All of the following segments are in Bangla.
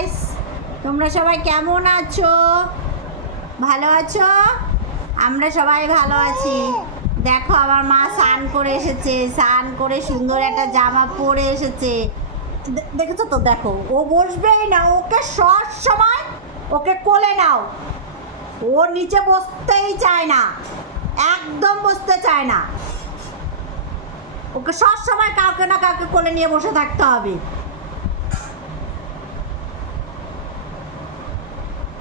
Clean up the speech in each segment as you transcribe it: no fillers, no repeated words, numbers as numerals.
গাইস, তোমরা সবাই কেমন আছো? ভালো আছো? আমরা সবাই ভালো আছি। দেখো আমার মা স্নান করে এসেছে, স্নান করে সুন্দর একটা জামা পরে এসেছে। দেখেছো তো? দেখো, ও বসবেই না, ওকে সব সময় ওকে কোলে নাও। ও নিচে বসতেই চায় না, একদম বসতে চায় না। ওকে সব সময় কাউকে না কাউকে কোলে নিয়ে বসে থাকতে হবে।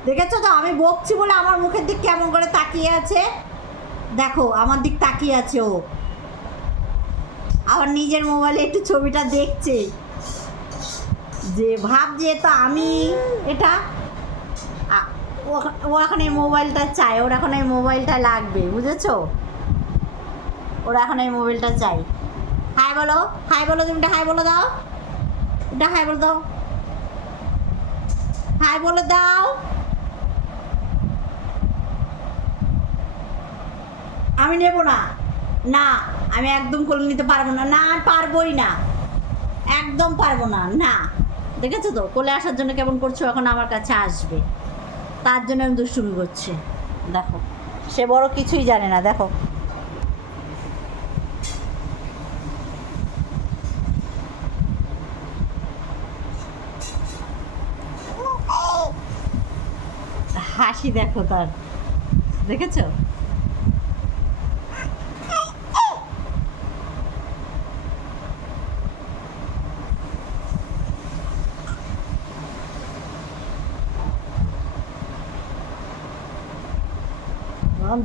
দেখেছো তো? আমি বকছি বলে আমার মুখের দিক কেমন করে তাকিয়ে আছে। দেখো আমার দিক তাকিয়ে আছে ও। আবার নিজের মোবাইলে একটু ছবিটা দেখছে, যে ভাবছে তো আমি এটা। ও এখন এই মোবাইলটা চাই, ওর এখন এই মোবাইলটা লাগবে, বুঝেছো? ওর এখন এই মোবাইলটা চাই। হাই বলো, হাই বলো, তুমি হাই বলে দাও, এটা হাই বলে দাও, হাই বলে দাও। আমি নেব না, না আমি একদম কোলে নিতে পারবো না, না পারবোই না, একদম পারবো না। না, দেখেছো তো কোলে আসার জন্য কেমন করছো? এখন আমার কাছে আসবে, তার জন্য আমি দুষ্টুমি করছি। দেখো, সে বড় কিছুই জানে না। দেখো, হাসি দেখো তার, দেখেছো?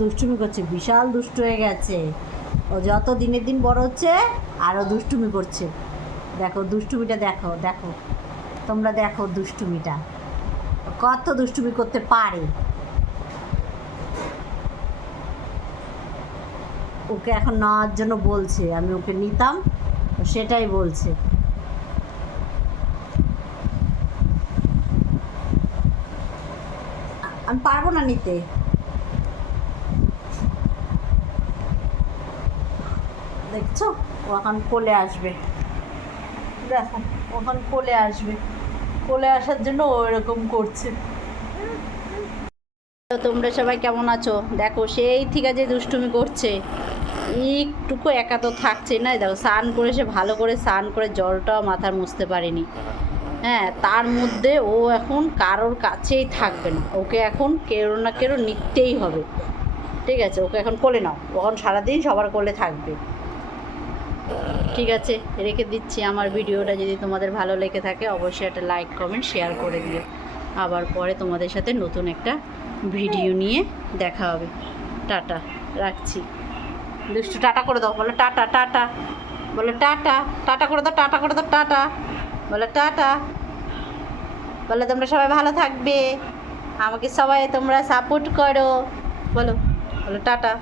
দুষ্টুমি করছে, বিশাল দুষ্টু হয়ে গেছে ও। যত দিনের দিন বড় হচ্ছে আরও দুষ্টুমি করছে। দেখো দুষ্টুমিটা, দেখো দেখো, তোমরা দেখো দুষ্টুমিটা, কত দুষ্টুমি করতে পারে। ওকে এখন নেওয়ার জন্য বলছে, আমি ওকে নিতাম, সেটাই বলছে। আমি পারবো না নিতে। দেখছো, ও এখন কোলে আসবে। দেখো, ওখান কোলে আসবে, কোলে আসার জন্য ও এরকম করছে। তোমরা সবাই কেমন আছো? দেখো সেই ঠিক আছে, দুষ্টুমি করছে, একটুকু একা তো থাকছে না। দেখো স্নান করে সে ভালো করে স্নান করে জলটাও মাথার মুছতে পারেনি। হ্যাঁ, তার মধ্যে ও এখন কারোর কাছেই থাকবে না, ওকে এখন কেউ না কেউ নিতেই হবে। ঠিক আছে, ওকে এখন কোলে নাও, ওখন সারাদিন সবার কোলে থাকবে। ঠিক আছে, রেখে দিচ্ছি। আমার ভিডিওটা যদি তোমাদের ভালো লেগে থাকে অবশ্যই একটা লাইক কমেন্ট শেয়ার করে দিও। আবার পরে তোমাদের সাথে নতুন একটা ভিডিও নিয়ে দেখা হবে। টাটা, রাখছি। দুষ্টু টাটা করে দাও, বলে টাটা, টাটা বলে, টাটা, টাটা করে দাও, টাটা করে দাও, টাটা বলে, টাটা বলে। তোমরা সবাই ভালো থাকবে, আমাকে সবাই তোমরা সাপোর্ট করো, বলো, বলো টাটা।